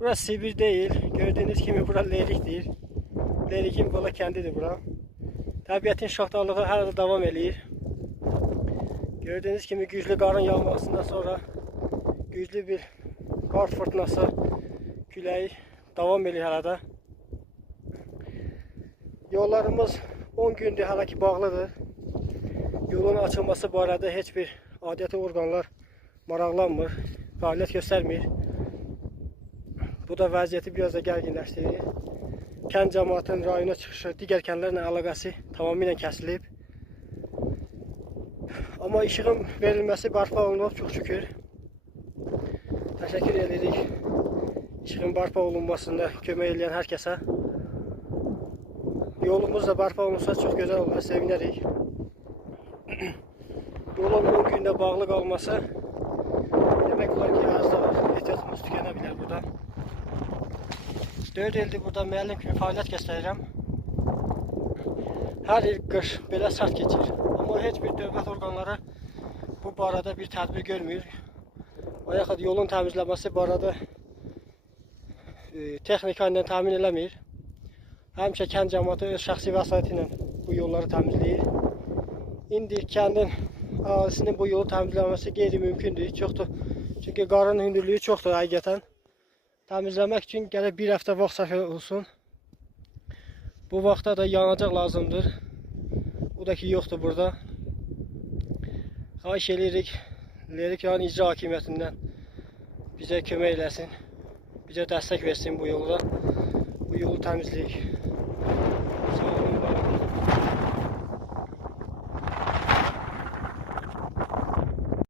Burası Sibir değil. Gördüğünüz gibi bura Lerikdir. Lerikin Qola kəndidir bura. Təbiətin şaxtalığı hələ də davam eləyir. Gördüğünüz kimi güclü qarın yağmasından sonra güclü bir qar fırtınası, küləyi davam eləyir hələ də. Yollarımız 10 gündür hələ ki bağlıdır. Yolun açılması barədə heç bir aidiyyatı orqanlar maraqlanmır, fəaliyyət göstərmir. Bu da vəziyyəti biraz da gərginləşdirir. Kənd cəmaatının rayona çıxışı, digər kəndlərlə əlaqəsi tamamilə kəsilib. Amma işığın verilməsi bərpa olunub, çox şükür. Təşəkkür edirik işığın bərpa olunmasında kömək edən hər kəsə. Yolumuz da bərpa olunsa çox gözəl olar, sevinərik. Yolun 10 gündə bağlı qalması demək olar ki, az da ehtiyatımız tükənə bilər burada. 4 ildir burada müəllim kimi fəaliyyət göstərirəm. Hər il qış belə sərt keçir. Amma heç bir dövlət orqanları bu barədə bir tədbir görmür. O yaxud yolun təmizləməsi barədə texnika ilə təmin eləmir. Həmişə kənd cəmaatı öz şəxsi vəsaiti ilə bu yolları təmizləyir. İndi kəndin əhalisinin bu yolu təmizləməsi qeyri-mümkündür. Çoxdur. Çünki qarın hündürlüyü çoxdur həqiqətən. Təmizləmək üçün gərək bir həftə vaxt sərf olsun. Bu vaxtda da yanacaq lazımdır. O da ki yoxdur burada. Xahiş edirik Lerik rayon icra hakimiyyətindən bizə kömək eləsin. Bizə dəstək versin bu yolda. Bu yolu təmizləyik.